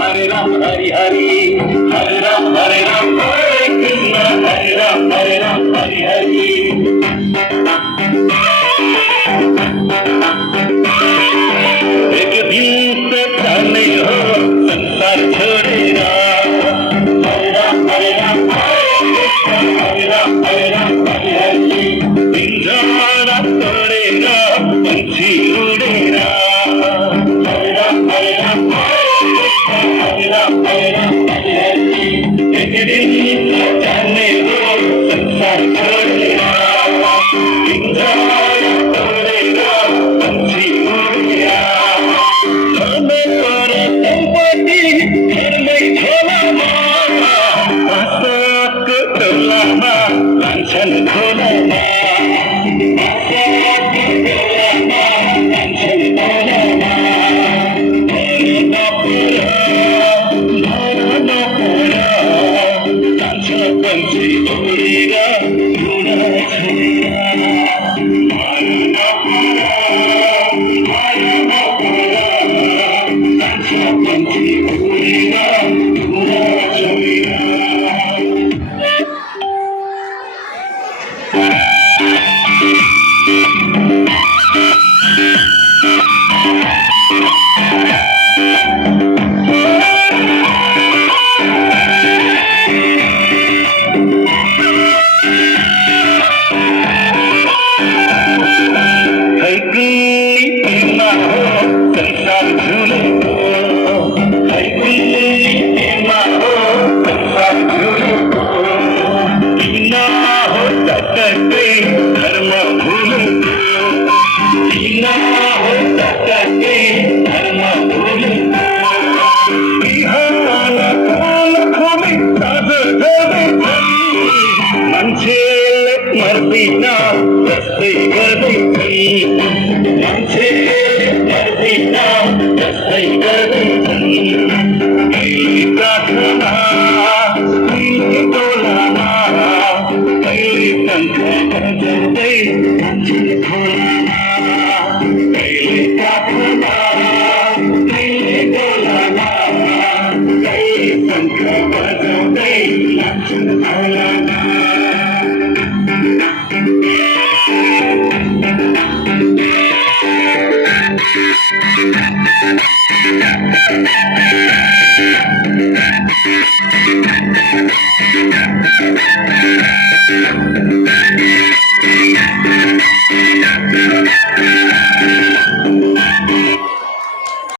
Hare Ram, Hari Hari, Hare Ram, Hare Krishna, Hare Ram, Hari Hari. एक दिन से जाने हो संसार छोड़ेगा, Hare Ram, Hare Krishna, Hare Ram, Hari Hari. पिंजरा तोड़ेगा, पंछी उड़ेगा, Hare Ram, Hare एक दिन जाने हो संसार छोड़ेगा, पिंजरा तोड़ेगा, पंछी उड़ेगा. हमें पर संपत्ति घर में झोला मारा, आशाक टोला मा लांछन खोला मा, आशाक टोला मा लांछन खोला मा. पंछी उड़ेगा, उड़ा छोड़ेगा, पंछी उड़ेगा, उड़ा छोड़ेगा. संसार झूले को, संसार झूले को, बिना हो सकते धर्म भूल को, बिना हो सकते धर्म भूल को. इहान काल खोमे साध देवे मंचेले मर्दिना रस्ते गर्दी मंचेले मर्दिना रस्ते गर्दी कैली प्रार्थना कैली डोलाना कैली शंख बजते मंजिल खोलाना कैली प्रार्थना कैली डोलाना कैली शंख बजते मंजिल खोलाना.